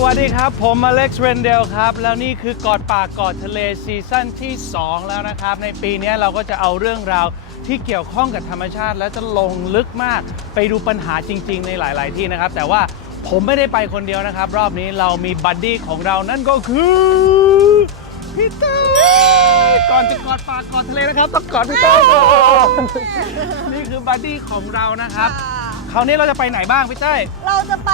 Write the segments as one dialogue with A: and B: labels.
A: วัสดีครับ ผมอเล็กซ์เรนเดลครับ แล้วนี่คือกอดปากกอดทะเลซีซั่นที่ 2 แล้วนะครับ ในปีนี้เราก็จะเอาเรื่องราวที่เกี่ยวข้องกับธรรมชาติ และจะลงลึกมากไปดูปัญหาจริง ๆ ในหลาย ๆ ที่นะครับ แต่ว่าผมไม่ได้ไปคนเดียวนะครับ รอบนี้เรามีบัดดี้ของเรานั่นก็คือพี่เต้ยก่อนจะกอดปากกอดทะเลนะครับต้องกอดพี่เต้ยก่อนนี่คือบัดดี้ของเรานะครับ คราวนี้เราจะไปไหนบ้างพี่เต้ย
B: เราจะไป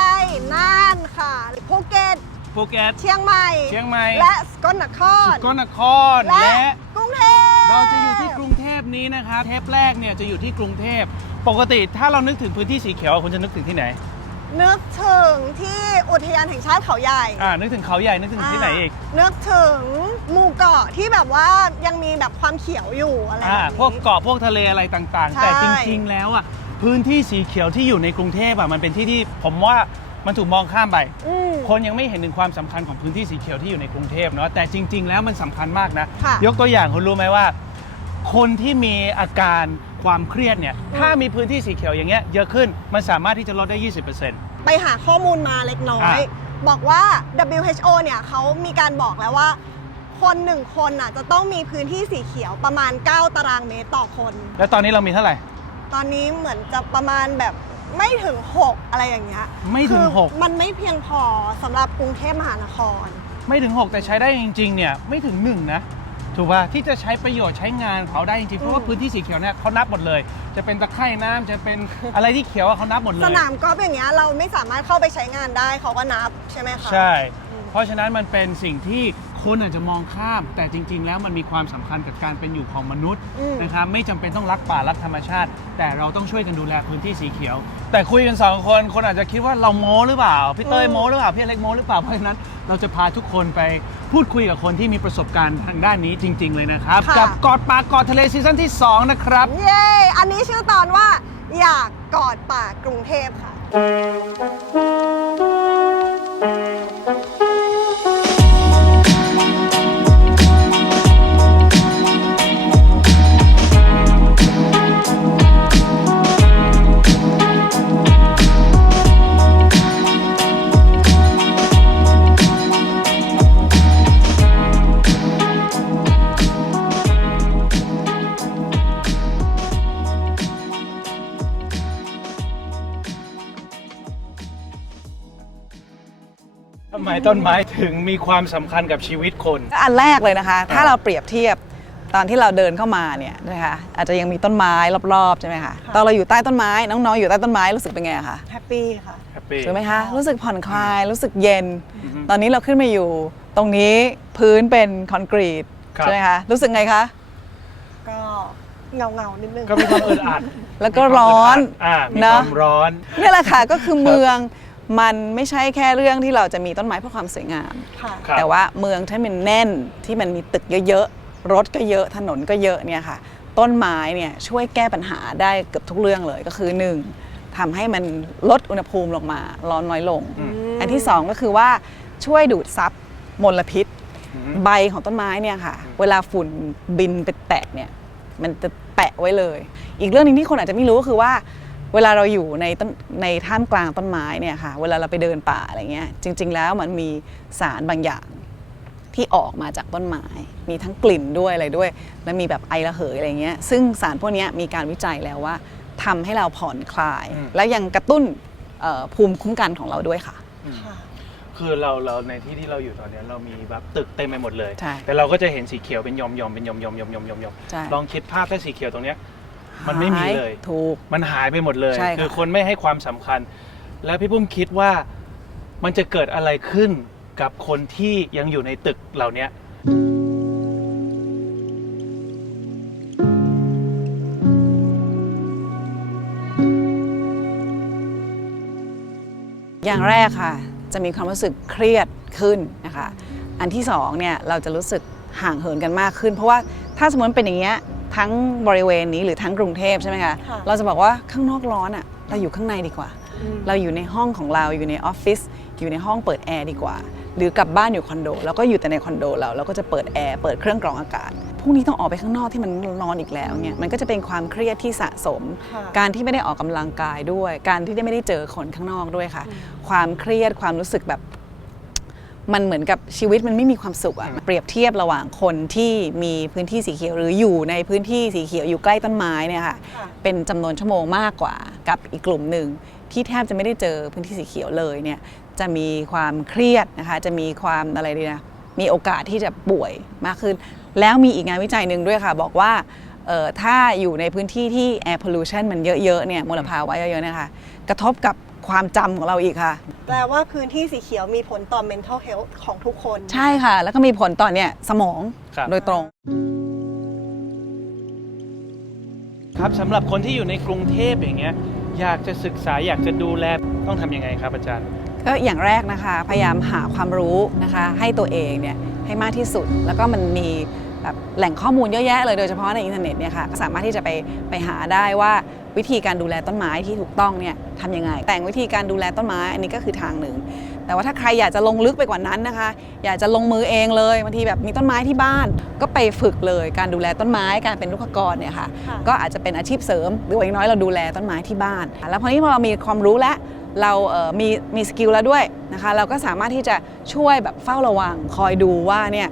B: น่านค่ะภูเก็ต
A: ภูเก็ต
B: เชียงใหม่
A: เชียงใหม่
B: และสกลนคร
A: สกลนคร
B: และ
A: และ
B: กรุงเทพ
A: เราจะอยู่ที่กรุงเทพนี้นะครับเทปแรกเนี่ยจะอยู่ที่กรุงเทพปกติถ้าเรานึกถึงพื้นที่สีเขียวคุณจะนึกถึงที่ไหน
B: นึกถึงที่อุทยานแห่งชาติเขาใหญ่
A: อ่านึกถึงเขาใหญ่นึกถึงที่ไหนอีก
B: นึกถึงหมู่เกาะที่แบบว่ายังมีแบบความเขียวอยู่อะไรแบบ
A: อ่า
B: นี้
A: พวกเกาะพวกทะเลอะไรต่างๆ
B: ใช่
A: แต่จริงๆแล้วอะ พื้นที่สีเขียวที่อยู่ในกรุงเทพอะมันเป็นที่ที่ผมว่ามันถูกมองข้ามไป
B: อืม
A: คนยังไม่เห็นถึงความสำคัญของพื้นที่สีเขียวที่อยู่ในกรุงเทพเนาะแต่จริง ๆ แล้วมันสำคัญมากนะ
B: ค่ะ
A: ยกตัวอย่างคุณรู้ไหมว่า คนที่มีอาการความเครียดเนี่ยถ้ามีพื้นที่สีเขียวอย่างเงี้ยเยอะขึ้นมันสามารถที่จะลดได้ 20%
B: ไปหาข้อมูลมาเล็กน้อย
A: อะ
B: บอกว่า WHO เนี่ยเขามีการบอกแล้วว่า คนหนึ่งคนน่ะจะต้องมีพื้นที่สีเขียวประมาณ 9 ตารางเมตรต่อคน
A: แล้วตอนนี้เรามีเท่าไหร่
B: ตอนนี้เหมือนจะประมาณแบบไม่ถึง 6 อะไรอย่างเงี้ย
A: ไม่ถึง
B: คือ
A: หก
B: มันไม่เพียงพอสำหรับกรุงเทพมหานคร
A: ไม่ถึง 6 แต่ใช้ได้จริงๆเนี่ยไม่ถึง 1 นะถูกป่ะที่จะใช้ประโยชน์ใช้งานเขาได้จริงๆเพราะว่าพื้นที่สีเขียวเนี่ยเขานับหมดเลย จะเป็นตะไคร่น้ำจะเป็นอะไรที่เขียวอะเขานับหมดเลย
B: สนามกอล์ฟอย่างเงี้ยเราไม่สามารถเข้าไปใช้งานได้เขาก็นับใช่ไหมคะ
A: ใช่
B: อืม
A: เพราะฉะนั้นมันเป็นสิ่งที่ คนอาจจะมองข้าม แต่จริง ๆ แล้วมันมีความสำคัญกับการเป็นอยู่ของมนุษย์
B: อืม
A: นะครับไม่จำเป็นต้องรักป่ารักธรรมชาติ แต่เราต้องช่วยกันดูแลพื้นที่สีเขียว แต่คุยกันสองคนคนอาจจะคิดว่าเราโม้หรือเปล่าพี่เต้ยโม้หรือเปล่าพี่อเล็กโม้หรือเปล่าเพราะฉะนั้นเราจะพาทุกคนไปพูดคุยกับคนที่มีประสบการณ์ทางด้านนี้จริง ๆ เลยนะครับ
B: ค่ะ
A: กับกอดปากกอดทะเลซีซั่นที่2นะครับ
B: เย้ อันนี้ชื่อตอนว่าอยากกอดป่ากรุงเทพค่ะ
A: ต้นไม้ถึงมีความสำคัญกับชีวิตคน
C: ก็อันแรกเลยนะคะ ถ้า
A: อ่า
C: เราเปรียบเทียบตอนที่เราเดินเข้ามาเนี่ยนะคะอาจจะยังมีต้นไม้รอบๆใช่ไหมคะตอนเราอยู่ใต้ต้นไม้น้องๆอยู่ใต้ต้นไม้รู้สึกเป็นไงอะคะ
B: แฮปปี้ค่ะ
A: แฮปปี้
C: ถูกไหมคะรู้สึกผ่อนคลายรู้สึกเย็น
A: อือฮึ
C: ตอนนี้เราขึ้นมาอยู่ ตรงนี้พื้นเป็นคอนกรีต
A: ครับ
C: ใช่ไหมคะรู้สึกไงคะ
B: ก็เงาเงาๆนิดนึง
A: ก็มีความอึดอัด
C: แล้วก็ร้อน
A: อ่ามี
C: เน
A: ค
C: อะ
A: วามร้อน
C: นี่แหละค่ะก็คือเมือง มันไม่ใช่แค่เรื่องที่เราจะมีต้นไม้เพื่อความสวยงาม
B: ค่ะ
A: ครับ
C: แต่ว่าเมืองที่มันแน่นที่มันมีตึกเยอะๆ รถก็เยอะถนนก็เยอะเนี่ยค่ะ ต้นไม้เนี่ยช่วยแก้ปัญหาได้เกือบทุกเรื่องเลยก็คือ 1. ทำให้มันลดอุณหภูมิลงมาร้อนน้อยลง
A: อืม
C: อันที่2ก็คือว่าช่วยดูดซับมลพิษ
A: อืม
C: ใบของต้นไม้เนี่ยค่ะ เวลาฝุ่นบินไปแตะเนี่ยมันจะแปะไว้เลย อีกเรื่องหนึงที่คนอาจจะไม่รู้ก็คือว่า เวลาเราอยู่ในต้นในท่ามกลางต้นไม้เนี่ยค่ะเวลาเราไปเดินป่าอะไรเงี้ยจริง ๆ แล้วมันมีสารบางอย่างที่ออกมาจากต้นไม้ มีทั้งกลิ่นด้วยอะไรด้วย และมีแบบไอระเหยอะไรเงี้ยซึ่งสารพวกเนี้ยมีการวิจัยแล้วว่าทำให้เราผ่อนคลาย
A: อืม
C: และยังกระตุ้นเอ่อภูมิคุ้มกันของเราด้วยค่ะ
B: ค่ะ
A: คือเราเราในที่ที่เราอยู่ตอนเนี้ยเรามีแบบตึกเต็มไปหมดเลย
C: ใช่
A: แต่เราก็จะเห็นสีเขียวเป็นยอมยอมๆเป็นยอมยอมยอมยอมยอมยอม
C: ใช่
A: ลองคิดภาพถ้าสีเขียวตรงเนี้ย มันไม่มีเลย
C: หาถูก
A: มันหายไปหมดเลย
C: ใช่ค่ะ
A: คือคนไม่ให้ความสำคัญ แล้วพี่ปุ้มคิดว่ามันจะเกิดอะไรขึ้นกับคนที่ยังอยู่ในตึกเหล่าเนี้ย
C: อย่างแรกค่ะ จะมีความรู้สึกเครียดขึ้นนะคะ อันที่สองเนี่ยเราจะรู้สึกห่างเหินกันมากขึ้น เพราะว่าถ้าสมมติเป็นอย่างเงี้ย ทั้งบริเวณนี้หรือทั้งกรุงเทพใช่ไหมคะ
B: ค่ะ
C: เราจะบอกว่าข้างนอกร้อนอะ่ะเราอยู่ข้างในดีกว่าเราอยู่ในห้องของเราอยู่ในออฟฟิศอยู่ในห้องเปิดแอร์ดีกว่า หรือกลับบ้านอยู่คอนโดแล้วก็อยู่แต่ในคอนโดเราเราก็จะเปิดแอร์เปิดเครื่องกรองอากาศพรุ่งนี้ต้องออกไปข้างนอกที่มันร้อนอีกแล้วเนี่ยมันก็จะเป็นความเครียดที่สะสม
B: ค่ะ
C: การที่ไม่ได้ออกกำลังกายด้วย การที่ได้ไม่ได้เจอคนข้างนอกด้วยค่ะ ความเครียดความรู้สึกแบบ มันเหมือนกับชีวิตมันไม่มีความสุขอะเปรียบเทียบระหว่างคนที่มีพื้นที่สีเขียวหรืออยู่ในพื้นที่สีเขียวอยู่ใกล้ต้นไม้เนี่ยค่ะ
B: ค่ะ
C: เป็นจำนวนชั่วโมงมากกว่ากับอีกกลุ่มหนึ่งที่แทบจะไม่ได้เจอพื้นที่สีเขียวเลยเนี่ยจะมีความเครียดนะคะจะมีความอะไรดีนะมีโอกาสที่จะป่วยมากขึ้น แล้วมีอีกงานวิจัยหนึ่งด้วยค่ะ บอกว่าเอ่อ ถ้าอยู่ในพื้นที่ที่ air pollution มันเยอะๆเนี่ยมลภาวะเยอะๆเนะคะกระทบกับความจำของเราอีกค่ะ
B: แปลว่าพื้นที่สีเขียวมีผลต่อ mental health ของทุกคน
C: ใช่ค่ะ แล้วก็มีผลต่อเนี่ยสมอง
A: ครับ
C: โดยตรง
A: ครับสำหรับคนที่อยู่ในกรุงเทพอย่างเงี้ยอยากจะศึกษาอยากจะดูแลต้องทำยังไงครับอาจารย์
C: ก็อย่างแรกนะคะ พยายามหาความรู้นะคะ ให้ตัวเองเนี่ยให้มากที่สุดแล้วก็มันมี แบบแหล่งข้อมูลเยอะแยะเลยโดยเฉพาะในอินเทอร์เน็ตเนี่ยค่ะก็สามารถที่จะไปไปหาได้ว่าวิธีการดูแลต้นไม้ที่ถูกต้องเนี่ยทำยังไง แต่งวิธีการดูแลต้นไม้อันนี้ก็คือทางหนึ่ง แต่ว่าถ้าใครอยากจะลงลึกไปกว่านั้นนะคะ อยากจะลงมือเองเลยบางทีแบบมีต้นไม้ที่บ้าน ก็ไปฝึกเลยการดูแลต้นไม้การเป็นลูกขกรเนี่ยค่ะ
B: ค่ะ
C: ก็อาจจะเป็นอาชีพเสริม หรือว่าอย่างน้อยเราดูแลต้นไม้ที่บ้าน แล้วพอนี้พอเรามีความรู้แล้วเราเอ่อมีมีสกิลแล้วด้วยนะคะ เราก็สามารถที่จะช่วยแบบเฝ้าระวังคอยดูว่าเนี่ย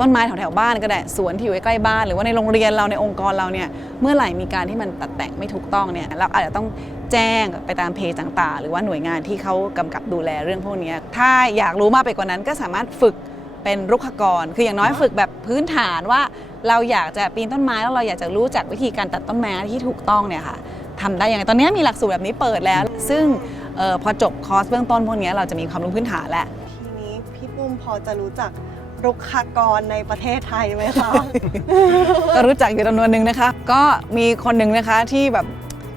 C: ต้นไม้แถวๆบ้านก็ได้สวนที่อยู่ใกล้บ้าน หรือว่าในโรงเรียนเราในองค์กรเราเนี่ยเมื่อไหร่มีการที่มันตัดแต่งไม่ถูกต้องเนี่ยเราอาจจะต้องแจ้งไปตามเพจต่างๆ หรือว่าหน่วยงานที่เขากำกับดูแลเรื่องพวกนี้ถ้าอยากรู้มากไปกว่านั้นก็สามารถฝึกเป็นรุกขกร คืออย่างน้อยฝึกแบบพื้นฐานว่า เราอยากจะปีนต้นไม้แล้วเราอยากจะรู้จักวิธีการตัดต้นไม้ที่ถูกต้องเนี่ยค่ะทำได้ยังไงตอนนี้มีหลักสูตรแบบนี้เปิดแล้ว ซึ่งออพอจบคอร์สเบื้องต้นพวกนี้เราจะมีความรู้พื้นฐานแล้ว
B: ทีนี้พี่ปุ้มพอจะรู้จัก รุกขากรในประเทศไทยไหมคะ
C: ก็รู้จักอยู่จำนวนหนึ่งนะคะ ก็มีคนหนึ่งนะคะที่แบบ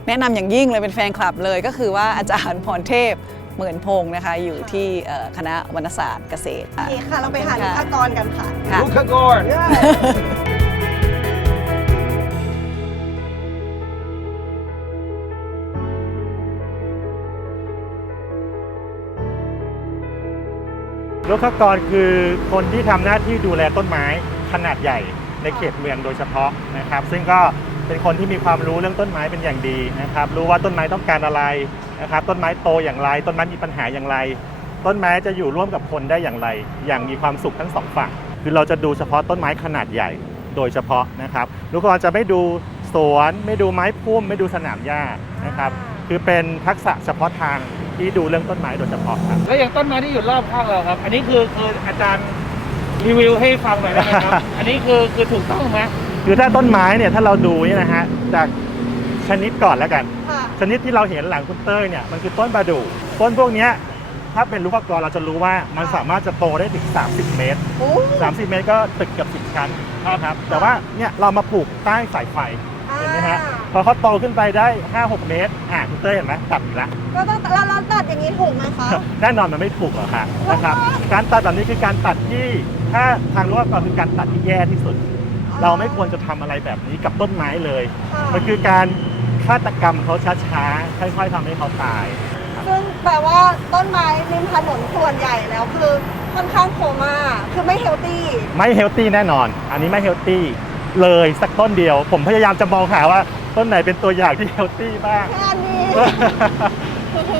C: แนะนำอย่างยิ่งเลยเป็นแฟนคลับเลยก็คือว่าอาจารย์พรเทพเหมือนพงศ์นะคะ อยู่ที่เอ่อคณะวรรณศาสตร์เกษตร
B: โอเคค่ะ เราไปหารุกขากรกันค่ะ
C: ค่ะ
A: ลู กขกร
D: รุกรคือคนที่ทำหน้าที่ดูแลต้นไม้ขนาดใหญ่ในเขตเมืองโดยเฉพาะนะครับ ซึ่งก็เป็นคนที่มีความรู้เรื่องต้นไม้เป็นอย่างดีนะครับ รู้ว่าต้นไม้ต้องการอะไรนะครับ ต้นไม้โตอย่างไร ต้นไม้มีปัญหาอย่างไร ต้นไม้จะอยู่ร่วมกับคนได้อย่างไร อย่างมีความสุขทั้งสองฝั่ง คือเราจะดูเฉพาะต้นไม้ขนาดใหญ่โดยเฉพาะนะครับรุกขกรจะไม่ดูสวน ไม่ดูไม้พุ่ม ไม่ดูสนามหญ้านะครับ คือเป็นทักษะเฉพาะทางที่ดูเรื่องต้นไม้โดยเฉพาะครับ
A: แล้วอย่างต้นไม้ที่อยู่รอบข้างเราครับ อันนี้คือคืออาจารย์รีวิวให้ฟังหน่อยได้ไหมครับ อันนี้คือคือถูกต้องไหม
D: คือถ้าต้นไม้เนี่ยถ้าเราดูเนี่ยนะฮะจากชนิดก่อนแล้วกัน
B: ค่ะ
D: ชนิดที่เราเห็นหลังคุณเต้ยเนี่ยมันคือต้นประดู่ต้นพวกเนี้ยถ้าเป็นลูกขกรเราจะรู้ว่ามันสามารถจะโตได้ถึง 30 เมตร
B: โอ้
D: 30 เมตรก็ตึกเกับ 10 ชั้นนะครับแต่ว่าเนี่ยเรามาปลูกใต้สายไฟเห็ นไหมฮะพอเขาโตขึ้นไปได้ 5-6 เมตรอ่าคุณเต้ยเห็นไหมตัดอีกแล้ว
B: ก็ต้องเราเราตัดอย่างนี้ถูกไหมคะ
D: แน่นอนมันไม่ถูกหรอกค่ะนะครับ การตัดแบบนี้คือการตัดที่ถ้าทางโลกก็คือการตัดที่แย่ที่สุด เราไม่ควรจะทำอะไรแบบนี้กับต้นไม้เลย
B: ค่ะ
D: มันคือการฆาตกรรมเขาช้าๆค่อยๆทำให้เขาตาย
B: ซึ่งแปลว่าต้นไม้ริมถนนส่วนใหญ่แล้วคือค่อนข้างโคม่าคือไม่เฮลตี้
D: ไม่เฮลตี้แน่นอน อันนี้ไม่เฮลตี้ เลยสักต้นเดียว ผมพยายามจะมองหาว่าต้นไหนเป็นตัวอย่างที่เฮลตี้บ้าง
B: แค่นี้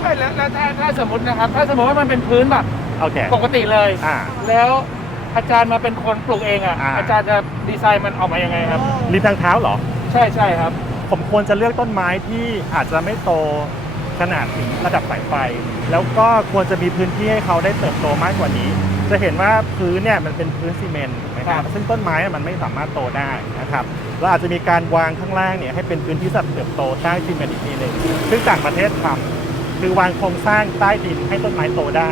A: ใช่แล้วแล้วถ้าถ้าสมมตินะครับ ถ้าสมมติว่ามันเป็นพื้นแบบ
D: โอเค
A: ปกติเลย
D: อ่า
A: แล้วอาจารย์มาเป็นคนปลูกเองอะ
D: อ่า
A: อาจารย์จะดีไซน์มันออกมายังไงครับ
D: ริมทางเท้าเหรอ
A: ใช่ใช่ครับ
D: ผมควรจะเลือกต้นไม้ที่อาจจะไม่โตขนาดถึงระดับสายไฟ แล้วก็ควรจะมีพื้นที่ให้เขาได้เติบโตมากกว่านี้ จะเห็นว่าพื้นเนี่ยมันเป็นพื้นซีเมนต์นะค
A: ครั
D: รับบซึ่งต้นไม้มันไม่สามารถโตได้นะครับเราอาจจะมีการวางข้างล่างเนี่ยให้เป็นพื้นที่สำหรับเติบโตใต้ซีเมนต์อีกทีหนึ่งซึ่งต่างประเทศทำคือวางโครงสร้างใต้ดินให้ต้นไม้โตได้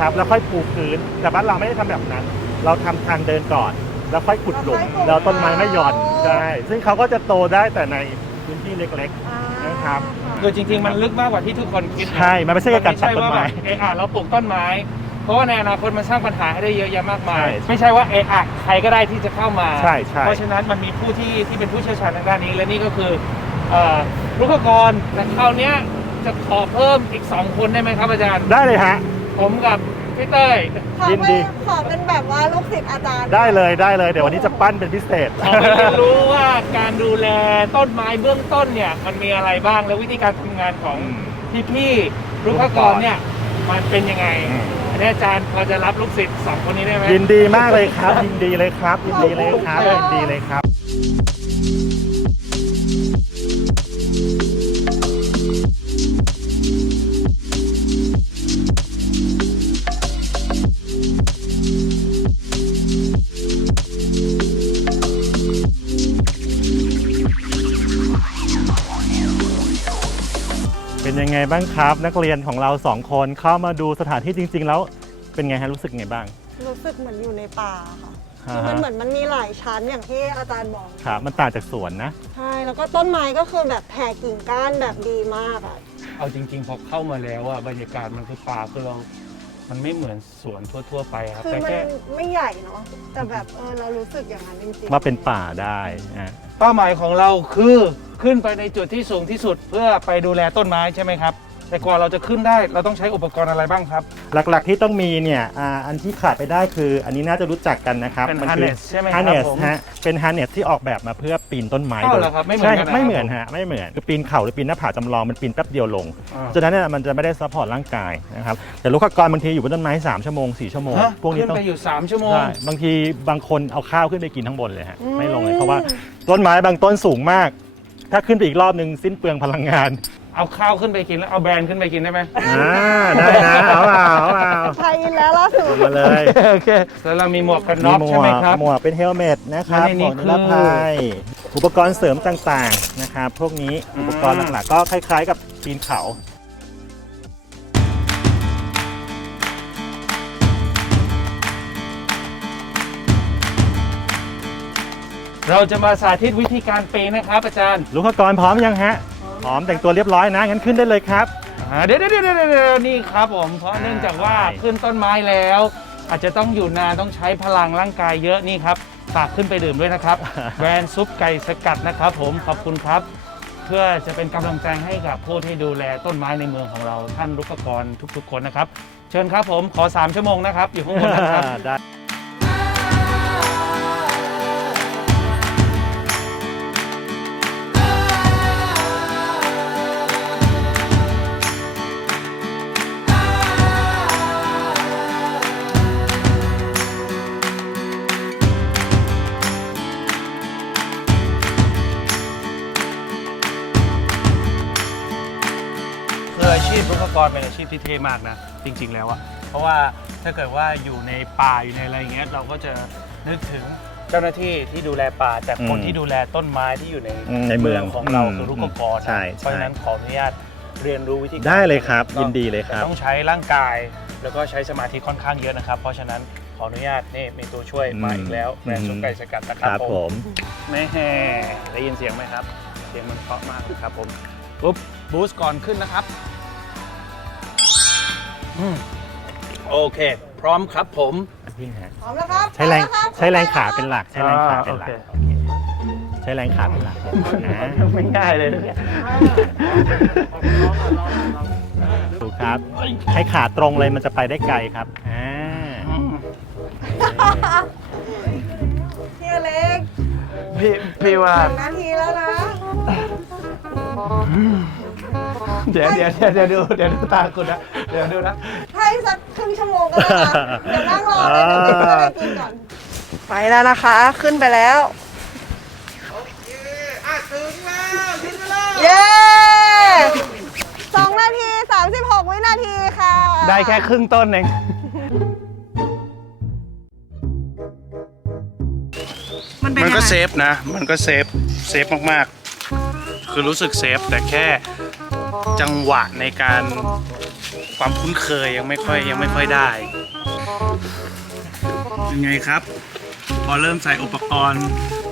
D: ครับแล้วค่อยปูพื้นแต่บ้านเราไม่ได้ทำแบบนั้น เราทำทางเดินก่อน แล้วค่อยขุดหลุมแล้วต้นไม้ไม่หย่อนใช่ซึ่งเขาก็จะโตได้แต่ในพื้นที่เล็กๆนะครับ
A: คือจริงๆ มันลึกมากกว่าที่ทุกคนคิดนะ
D: ใช่ มันไม่ใช่แค่การตัดต้นไม้
A: ไม่ใช่ว่าแบบเออเราปลูกต้นไม้ เพราะว่าในอนาคตมันสร้างปัญหาให้ได้เยอะแยะมากมาย
D: ใช่
A: ไม่ใช่ว่าเออใครก็ได้ที่จะเข้ามา
D: ใช่ใช่
A: เพราะฉะนั้นมันมีผู้ที่ที่เป็นผู้เชี่ยวชาญทางด้านนี้ และนี่ก็คือเอ่อลูกกรแต่คราวเนี้ยจะขอเพิ่มอีก 2 คนได้ไหมครับอาจารย์
D: ได้เลยฮะ
A: ผมกับพี่เต้ย
B: ขอ
D: ยินดี
B: เป็นขอเป็นแบบว่าลูกศิษย์อาจารย์
D: ได้เลยได้เลย เดี๋ยววันนี้จะปั้นเป็นพิเศษ
A: ขอไปเรียนรู้ว่าการดูแลต้นไม้เบื้องต้นเนี่ยมันมีอะไรบ้างและวิธีการทำงานของพี่ๆลูกกรเนี่ยมันเป็นยังไง
D: อืม
A: อันนี้อาจารย์พอจะรับลูกศิษย์สองคนนี้ได้ไหม
D: ยินดีมากเลยครับ ยินดีเลยครับ ยินดีเลยครับยินดีเลยครับ บ้างครับ นักเรียนของเราสองคนเข้ามาดูสถานที่จริง ๆ แล้วเป็นไงฮะรู้สึกไงบ้าง
B: รู้สึกเหมือนอยู่ในป่าค่ะ
D: อ่า
B: คือ
D: ฮะ
B: มันเหมือนมันมีหลายชั้นอย่างที่อาจารย์บอก
D: ครับมันต่างจากสวนนะ
B: ใช่แล้วก็ต้นไม้ก็คือแบบแผ่กิ่งก้านแบบดีมากอะ
A: เอาจริง ๆ พอเข้ามาแล้วอะบรรยากาศมันคือป่าคือเรามันไม่เหมือนสวนทั่ว ๆ ไปครับ
B: คือ
A: แต่
B: มัน
A: แค่
B: ไม่ใหญ่เนาะแต่แบบเออเรารู้สึกอย่างนั้นจริงๆ
D: ว่าเป็นป่าได้อะ
A: เป้าหมายของเราคือ ขึ้นไปในจุดที่สูงที่สุดเพื่อไปดูแลต้นไม้ใช่ไหมครับ แต่กว่าเราจะขึ้นได้เราต้องใช้อุปกรณ์อะไรบ้างครับ
D: หลักๆที่ต้องมีเนี่ยอ่าอันที่ขาดไปได้คือ อันนี้น่าจะรู้จักกันนะครับ
A: เป็น
D: มั
A: harness ใช่ไหมครับ
D: harness
A: ผม
D: ฮะเป็นฮาร์เนสที่ออกแบบมาเพื่อปีนต้นไม้
A: อ้าวเหรอครับไม่เหมือนกัน
D: ใช่
A: นะครับ
D: ไม่เหมือนฮะไม่เหมือนคือปีนเขาหรือปีนหน้าผาจำลองมันปีนแป๊บเดียวลง
A: อ่า
D: ฉะนั้นเนี่ยมันจะไม่ได้ซัพพอร์ตร่างกายนะครับแต่ลูกขกรบางทีอยู่บนต้นไม้3ชั่วโมง4ชั่วโมง
A: ฮะ
D: พวกนี้
A: ขึ้น
D: ต้อง
A: ไปอยู่ 3 ชั่วโมง
D: ใช่บางทีบางคนเอาข้าวขึ้นไปกินข้างบนเลยฮะไม่ลงเลยเพราะว่าต้นไม้บางต้นสูงมาก ถ้าขึ้นไปอีกรอบหนึ่งสิ้นเปลืองพลังงาน
A: เอาข้าวขึ้นไปกินแล้วเอาแบรนด์ขึ้นไปกินได้ไหม
D: อ่าได้นะ เอาเปล่าเอาเปล่า
B: ไทยอินแล้วล่าสุด
D: เอามาเลย
A: โอเคแล้วเรามีหมวกกันน็อก
D: มีหม
A: ใช่
D: ว
A: ไหม
D: ก
A: ครับ
D: หมวกเป็นเฮลเมตนะครับ
A: และในนี้
D: หมวกนิรภัยอุปกรณ์เสริมต่างๆนะครับพวกนี้
A: อืม
D: อุปกรณ์หลักๆก็คล้ายๆ กับปีนเขา
A: เราจะมาสาธิตวิธีการปีนนะครับอาจารย์
D: ลูกขกรพร้อมยังฮะ พร้อมแต่งตัวเรียบร้อยนะ งั้นขึ้นได้เลยครับ
A: อ่าเดี๋ยวเดี๋ยวเดี๋ยวเดี๋ยวนี่ครับผม เพราะเนื่องจากว่า
D: ใช่
A: ขึ้นต้นไม้แล้ว อาจจะต้องอยู่นานต้องใช้พลังร่างกายเยอะนี่ครับฝากขึ้นไปดื่มด้วยนะครับ แบรนด์ซุปไก่สกัดนะครับ ผมขอบคุณครับ เพื่อจะเป็นกำลังใจให้กับผู้ที่ดูแลต้นไม้ในเมืองของเราท่านรุกกรทุกๆ คนนะครับ เชิญครับผมขอ 3 ชั่วโมงนะครับ อยู่ข้างบนนะครับ
D: ได้
A: กกรเป็นอาชีพที่เท่มากนะ จริง ๆ แล้วอะเพราะว่าถ้าเกิดว่าอยู่ในป่าอยู่ในอะไรอย่างเงี้ยเราก็จะนึกถึงเจ้าหน้าที่ที่ดูแลป่าแต่คน
D: อืม
A: ที่ดูแลต้นไม้ที่อยู่ใน
D: อืมในเมือง
A: ของเรา
D: อืม
A: คือรุกกรนะ
D: ใช่
A: เพราะฉะนั้นขออนุญาตเรียนรู้วิธีการ
D: ได้เลยครับ ยินดีเลยค
A: แต่
D: รับ
A: ต้องใช้ร่างกายแล้วก็ใช้สมาธิค่อนข้างเยอะนะครับ เพราะฉะนั้นขออนุญาตนี่มีตัวช่วยมาอีกแล้วแบรนด์
D: อืม
A: ซุปไก่สกัดนะค
D: ครับรับผม
A: แม่ได้ยินเสียงไหมครับ เสียงมันเพราะมากเลยครับผมปุ๊บบูสต์ก่อนขึ้นนะครับอืม โอเค พร้อมครับผม
D: วิ่งฮะ
B: พร้อมแล้วครับ
D: ใช้แรง
B: พอล้วคบ
D: ใช้แรงขาเป็นหลัก ใช้แรงขาเป็นหลัก
A: อ่าโอเค
D: โอเค ใช้แรงขาเป็นหลักนะ
A: ไม่ง่ายเลยนะเนี่ย
D: ถูกครับให้ขาตรงเลยมันจะไปได้ไกลครับอ่า
A: อืม
B: พี่อเล็ก
A: พี่พี่ว่า
B: หนึ่งนาทีแล้วนะ
A: เดี๋ยวเดี๋ยวเดี๋ยวเดี๋ยวดูเดี๋ยวดูตาคุณนะเดี๋ยวดูนะ
B: ให้สักครึ่งชั่วโมงก็ได้นะเดี๋ยวนั่งรอเลยเดี๋ยวพี่จะได้กินก่อน ไปแล้วนะคะ ขึ้นไปแล้ว เย้สองนาทีสามสิบหกวินาทีค่ะ
A: ได้แค่ครึ่งต้นเอง
B: มันเป็น
A: มัน
B: ยัง
A: ก็
B: ไง
A: เซฟนะ มันก็เซฟ เซฟมากๆ คือรู้สึกเซฟแต่แค่ จังหวะในการความคุ้นเคยยังไม่ค่อยยังไม่ค่อยได้ ยังไงครับ พอเริ่มใส่อุปกรณ์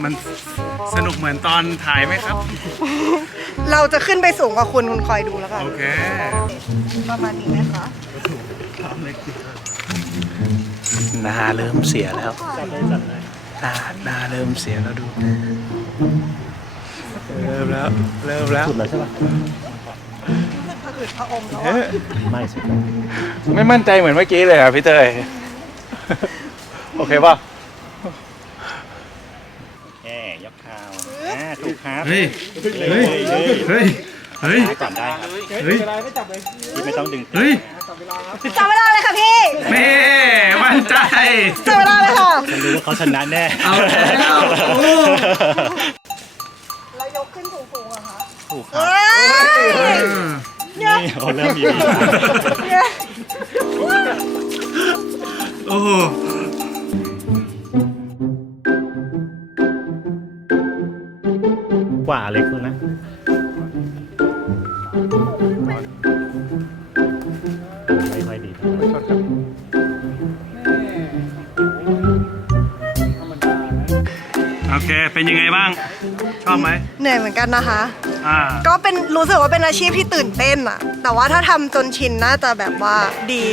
A: มันสนุกเหมือนตอนถ่ายไหมครับ
B: เราจะขึ้นไปสูงกว่าคุณคุณคอยดูแล้วกัน
A: โอเค
B: ประมาณนี้นะคะ
A: หน้าเริ่มเสียแล้วหน้าหน้าเริ่มเสียแล้วดู เริ่มแล้ว เริ่มแล้ว
D: สุดแล้วใช่ปะ
B: ผะ อืดผะอมแล้ว
A: เอ๊ะ
D: ไม่สิ
A: ไม่มั่นใจเหมือนเมื่อกี้เลยอะพี่เตย โอเคป่ะ
D: แย่ยกข่าวอ่าถูกครับ
A: เฮ้ย
D: เฮ้ย เฮ้ย
A: เฮ้ยเฮ้ย
D: ก่อนได้ครับ
A: เฮ้ย
D: ที่ไม่ต้องดึง
A: เฮ้ย
B: จับเวลาเลยค่ะพี่
A: แม่มั่นใจ
B: จับเวลาเลยค่ะ
D: ฉันรู้ว่าเขาชนะแน่
A: เอาแล้วโอ้
B: เรายกขึ้นสูงๆเหรอะคะ
D: ถูกค
B: เอ
D: รับ้
B: ย
D: นี่เขาเริ่มมีลีลา
B: เนี่ย
A: โอ้โห
D: กว่าเล็กนึงนะค่อยๆดี
A: โอเค เป็นยังไงบ้าง ชอบไหม
B: เหนื่อยเหมือนกันนะคะ
A: อ่า
B: ก็เป็นรู้สึกว่าเป็นอาชีพที่ตื่นเต้นอะแต่ว่าถ้าทำจนชินน่าจะแบบว่าดี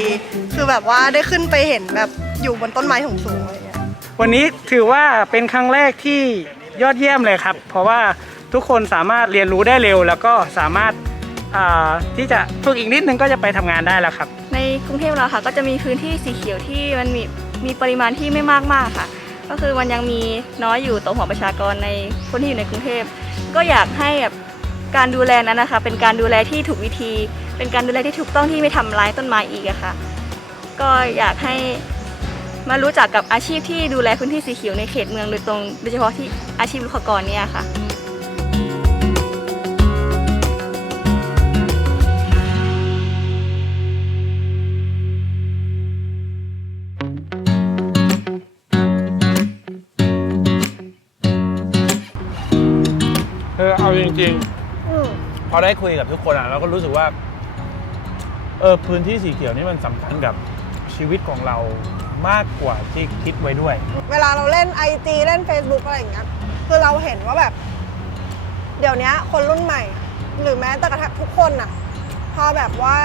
B: คือแบบว่าได้ขึ้นไปเห็นแบบอยู่บนต้นไม้สูงๆอะไรอย่างเงี้ย
E: วันนี้ถือว่าเป็นครั้งแรกที่ยอดเยี่ยมเลยครับ เพราะว่าทุกคนสามารถเรียนรู้ได้เร็ว แล้วก็สามารถอ่าที่จะฝึกอีกนิดนึงก็จะไปทำงานได้แล้วครับ
F: ในกรุงเทพเราค่ะก็จะมีพื้นที่สีเขียวที่มันมีมีปริมาณที่ไม่มากมากค่ะ ก็คือมันยังมีน้อยอยู่ต่อหัวประชากรในคนที่อยู่ในกรุงเทพ ก็อยากให้แบบ การดูแลนั้นนะคะ เป็นการดูแลที่ถูกวิธี เป็นการดูแลที่ถูกต้องที่ไม่ทำร้ายต้นไม้อีกอะค่ะ ก็อยากให้มารู้จักกับอาชีพที่ดูแลพื้นที่สีเขียวในเขตเมืองโดยตรงโดยเฉพาะที่อาชีพลูกขกรเนี่ยค่ะ
A: เออเอาจริงๆ พอได้คุยกับทุกคนอะเราก็รู้สึกว่า เออพื้นที่สีเขียวนี่มันสำคัญกับชีวิตของเรามากกว่าที่คิดไว้ด้วย
B: เวลาเราเล่น IG เล่น Facebook อะไรอย่างเงี้ย คือเราเห็นว่าแบบ เดี๋ยวนี้คนรุ่นใหม่ หรือแม้แต่กระทั่งทุกคนน่ะ พอแบบว่า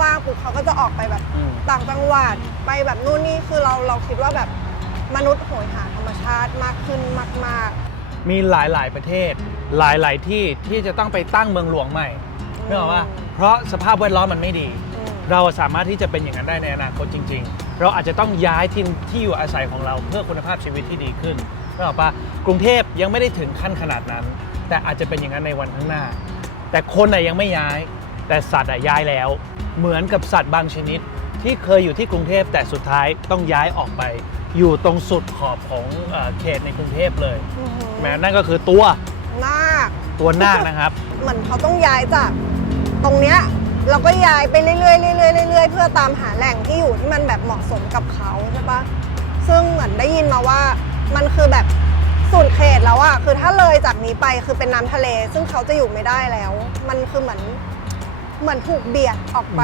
B: ว่างๆปุ๊บเขาก็จะออกไปแบบ
A: อืม
B: ต่างจังหวัดไปแบบนู่นนี่คือเราเราคิดว่าแบบมนุษย์โหยหาธรรมชาติมากขึ้นมาก
A: มีหลาย ๆ ประเทศ หลายๆที่ที่จะต้องไปตั้งเมืองหลวงใหม่นึกออกว่าเพราะสภาพแวดล้อมมันไม่ดี
B: ๆอืม
A: เราสามารถที่จะเป็นอย่างนั้นได้ในอนาคตจริง ๆ เราอาจจะต้องย้ายที่ที่อยู่อาศัยของเราเพื่อคุณภาพชีวิตที่ดีขึ้นนึกออกปะกรุงเทพยังไม่ได้ถึงขั้นขนาดนั้น แต่อาจจะเป็นอย่างนั้นในวันข้างหน้า แต่คนน่ะยังไม่ย้าย แต่สัตว์อะย้ายแล้ว เหมือนกับสัตว์บางชนิด ที่เคยอยู่ที่กรุงเทพแต่สุดท้ายต้องย้ายออกไป อยู่ตรงสุดขอบของเอ่อเขตในกรุงเทพเลย
B: อือหือ
A: แม้นั่นก็คือตัว
B: นาค
A: ตัวนาคนะครับ
B: เหมือนเขาต้องย้ายจากตรงเนี้ยเราก็ย้ายไปเรื่อยๆเรื่อยๆเรื่อยๆเพื่อตามหาแหล่งที่อยู่ที่มันแบบเหมาะสมกับเขาใช่ปะซึ่งเหมือนได้ยินมาว่ามันคือแบบสุดเขตแล้วอะคือถ้าเลยจากนี้ไปคือเป็นน้ำทะเล ซึ่งเขาจะอยู่ไม่ได้แล้ว มันคือเหมือนเหมือนถูกเบียดออกไป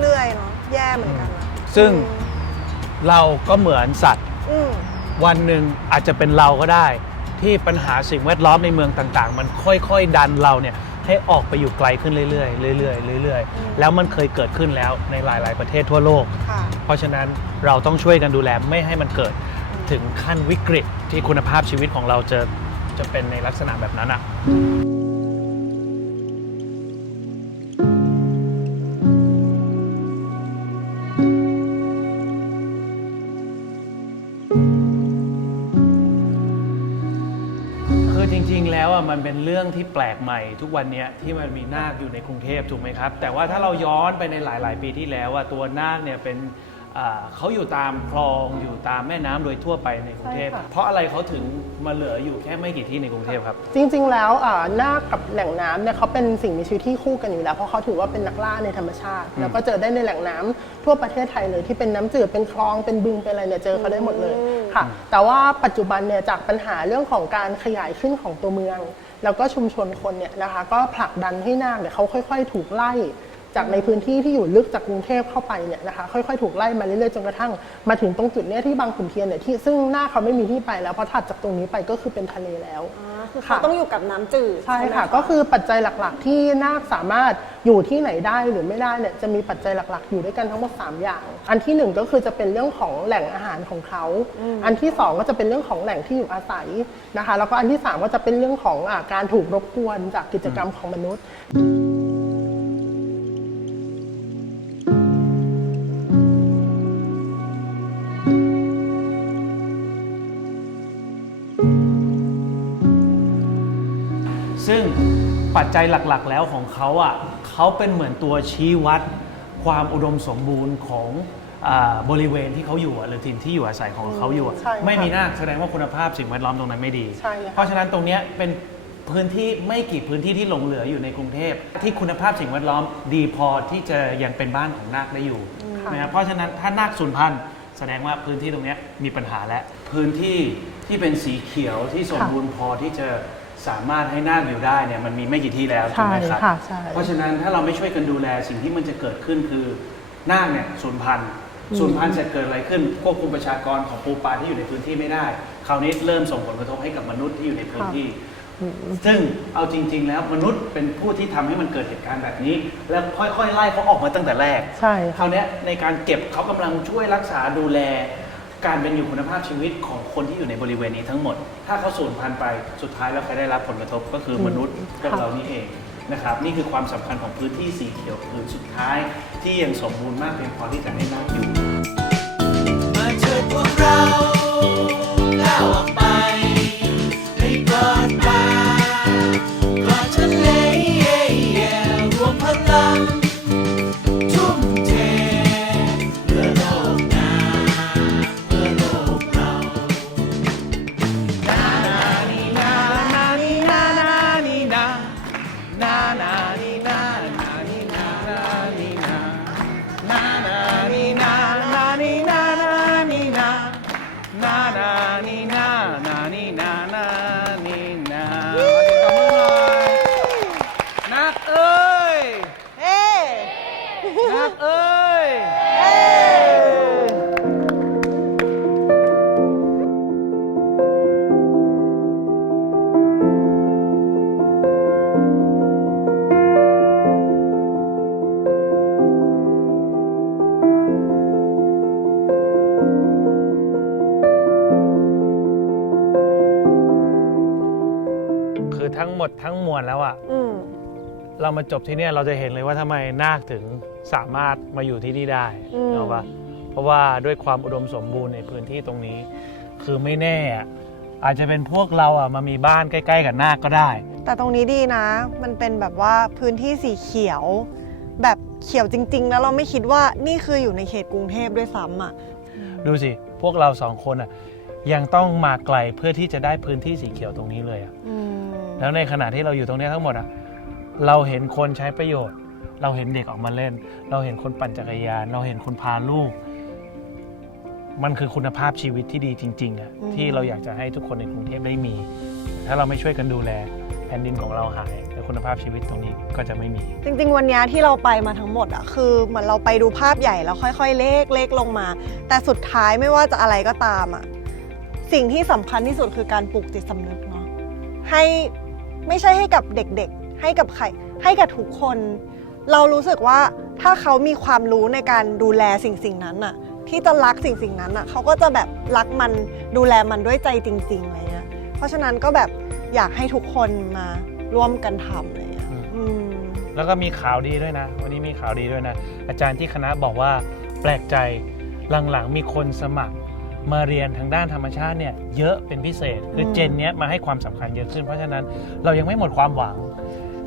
B: เรื่อยๆเนาะแย่เหมือนกันอะ
A: ซึ่งเราก็เหมือนสัตว์
B: อืม
A: วันหนึ่งอาจจะเป็นเราก็ได้ ที่ปัญหาสิ่งแวดล้อมในเมืองต่างๆ มันค่อยๆ ดันเราเนี่ยให้ออกไปอยู่ไกลขึ้นเรื่อยๆเรื่อยๆเรื่อย
B: อืม
A: ๆแล้วมันเคยเกิดขึ้นแล้วในหลาย ๆ ประเทศทั่วโลก
B: ค่ะ
A: เพราะฉะนั้นเราต้องช่วยกันดูแลไม่ให้มันเกิดถึงขั้นวิกฤตที่คุณภาพชีวิตของเราจะจะเป็นในลักษณะแบบนั้นอะคือ รื่องที่แปลกใหม่ ทุกวันเนี้ยที่มันมีนาคอยู่ในกรุงเทพถูกไหมครับ แต่ว่าถ้าเราย้อนไปในหลาย ๆ ปีที่แล้วอะตัวนาคเนี่ยเป็นอ่าเขาอยู่ตามคลองอยู่ตามแม่น้ำโดยทั่วไปในกรุงเทพ
G: ใช่ค่ะ
A: เพราะอะไรเขาถึงมาเหลืออยู่แค่ไม่กี่ที่ในกรุงเทพครับ
G: จริงๆ แล้วอ่านาคกับแหล่งน้ำเนี่ยเขาเป็นสิ่งมีชีวิตที่คู่กันอยู่แล้ว เพราะเขาถือว่าเป็นนักล่าในธรรมชาติ แล้วก็เจอได้ในแหล่งน้ำทั่วประเทศไทยเลยที่เป็นน้ำจืดเป็นคลองเป็นบึงเป็นอะไรเนี่ยเจอเขาได้หมดเลยค่ะ แต่ว่าปัจจุบันเนี่ยจากปัญหาเรื่องของการขยายขึ้นของตัวเมือง แล้วก็ชุมชนคนเนี่ยนะคะ ก็ผลักดันให้นาคเนี่ยเขาค่อย ๆ ถูกไล่ จากในพื้นที่ที่อยู่ลึกจากกรุงเทพเข้าไปเนี่ยนะคะค่อยๆ ถูกไล่มาเรื่อยๆจนกระทั่งมาถึงตรงจุดเนี้ยที่บางขุนเทียนเนี่ยที่ซึ่งหน้าเขาไม่มีที่ไปแล้วเพราะถัดจากตรงนี้ไปก็คือเป็นทะเลแล้ว
B: อ่าคือเขาต้องอยู่กับน้ำจืด
G: ใช่
B: ไหม
G: ค่ะก็คือปัจจัยหลักๆ ที่นาคสามารถอยู่ที่ไหนได้หรือไม่ได้เนี่ยจะมีปัจจัยหลักๆ อยู่ด้วยกันทั้งหมด3อย่าง อันที่หนึ่งก็คือจะเป็นเรื่องของแหล่งอาหารของเขา อันที่สองก็จะเป็นเรื่องของแหล่งที่อยู่อาศัยนะคะ แล้วก็อันที่สามก็จะเป็นเรื่องของอาการถูกรบกวนจากกิจกรรมของมนุษย์
A: จจัยหลักๆ แล้วของเขาอะเขาเป็นเหมือนตัวชี้วัด ความอุดมสมบูรณ์ของอาบริเวณที่เขาอยู่อะหรือถิ่นที่อยู่อาศัยของเขาอยู่อะ
G: ใช่ค่ะ
A: ไม่มีนาคแสดงว่าคุณภาพสิ่งแวดล้อมตรงนั้นไม่ดี
G: ใช่ค่ะ
A: เพราะฉะนั้นตรงเนี้ยเป็นพื้นที่ไม่กี่พื้นที่ที่หลงเหลืออยู่ในกรุงเทพ ที่คุณภาพสิ่งแวดล้อมดีพอที่จะยังเป็นบ้านของนาคได้อยู่นะครับเพราะฉะนั้นถ้านาคสูญพันธุ์แสดงว่าพื้นที่ตรงเนี้ยมีปัญหาและพื้นที่ที่เป็นสีเขียวที่สมบูรณ์พอที่จะ สามารถให้นาคอยู่ได้เนี่ยมันมีไม่กี่ที่แล้วถูกไหมครับ
G: ใช่ค่ะใช่
A: เพราะฉะนั้นถ้าเราไม่ช่วยกันดูแลสิ่งที่มันจะเกิดขึ้นคือนาคเนี่ยสูญพันธุ์สูญพันธุ์เสร็จเกิดอะไรขึ้นควบคุมประชากรของปูปลาที่อยู่ในพื้นที่ไม่ได้ คราวนี้เริ่มส่งผลกระทบให้กับมนุษย์ที่อยู่ในพื้นที่ ซึ่งเอาจริง ๆ แล้วมนุษย์เป็นผู้ที่ทำให้มันเกิดเหตุการณ์แบบนี้ แล้วค่อยๆไล่เขาออกมาตั้งแต่แรก
G: ใช่
A: คราวเนี้ยในการเก็บเขากำลังช่วยรักษาดูแล การเป็นอยู่คุณภาพชีวิตของคนที่อยู่ในบริเวณนี้ทั้งหมด ถ้าเขาสูญพันธุ์ไปสุดท้ายแล้วใครได้รับผลกระทบก็คือมนุษย์พวกเรานี่เองนะครับนี่คือความสำคัญของพื้นที่สีเขียวพื้นสุดท้าย ที่ยังสมบูรณ์มากเพียงพอที่จะให้นาคอยู่
H: มาเถิดพวกเรา
A: หมดทั้งมวลแล้วอะ
B: อืม
A: เรามาจบที่เนี่ยเราจะเห็นเลยว่าทำไมนาคถึงสามารถมาอยู่ที่นี่ได้
B: อืม
A: เนาะปะเพราะว่าด้วยความอุดมสมบูรณ์ในพื้นที่ตรงนี้ คือไม่แน่อะอาจจะเป็นพวกเราอะมามีบ้านใกล้ ๆ กับนาคก็ได้
B: แต่ตรงนี้ดีนะ มันเป็นแบบว่าพื้นที่สีเขียว แบบเขียวจริง ๆ แล้วเราไม่คิดว่านี่คืออยู่ในเขตกรุงเทพด้วยซ้ำอะ
A: ดูสิ พวกเราสองคนอะยังต้องมาไกลเพื่อที่จะได้พื้นที่สีเขียวตรงนี้เลยอะ
B: อืม
A: แล้วในขณะที่เราอยู่ตรงเนี้ยทั้งหมดอะเราเห็นคนใช้ประโยชน์ เราเห็นเด็กออกมาเล่น เราเห็นคนปั่นจักรยาน เราเห็นคนพาลูก มันคือคุณภาพชีวิตที่ดีจริงๆอะที่เราอยากจะให้ทุกคนในกรุงเทพได้มี ถ้าเราไม่ช่วยกันดูแลแผ่นดินของเราหายแล้วคุณภาพชีวิตตรงนี้ก็จะไม่มี
B: จริง ๆ วันเนี้ยที่เราไปมาทั้งหมดอะคือเหมือนเราไปดูภาพใหญ่แล้วค่อยๆ เล็กเล็กลงมา แต่สุดท้ายไม่ว่าจะอะไรก็ตามอะสิ่งที่สำคัญที่สุดคือการปลูกจิตสำนึกเนาะให้ ไม่ใช่ให้กับเด็กๆ ให้กับใครให้กับทุกคน เรารู้สึกว่าถ้าเขามีความรู้ในการดูแลสิ่งสิ่งๆนั้นอะที่จะรักสิ่งสิ่งๆนั้นอะเขาก็จะแบบรักมันดูแลมันด้วยใจจริงๆอะไรเงี้ยเพราะฉะนั้นก็แบบอยากให้ทุกคนมาร่วมกันทำอะไรเงี้ย
A: อืม
B: อืม
A: แล้วก็มีข่าวดีด้วยนะ วันนี้มีข่าวดีด้วยนะ อาจารย์ที่คณะบอกว่าแปลกใจหลังๆมีคนสมัคร มาเรียนทางด้านธรรมชาติเนี่ยเยอะเป็นพิเศษ คือเจนเนี้ยมาให้ความสำคัญเยอะขึ้น เพราะฉะนั้นเรายังไม่หมดความหวัง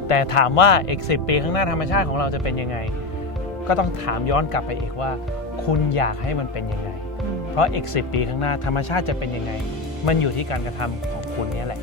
A: แต่ถามว่าอีกสิปีข้างหน้าธรรมชาติของเราจะเป็นยังไง ก็ต้องถามย้อนกลับไปอีกว่า คุณอยากให้มันเป็นยังไง เพราะอีกสิปีข้างหน้าธรรมชาติจะเป็นยังไง มันอยู่ที่การกระทำของคุณเนี่ยแหละ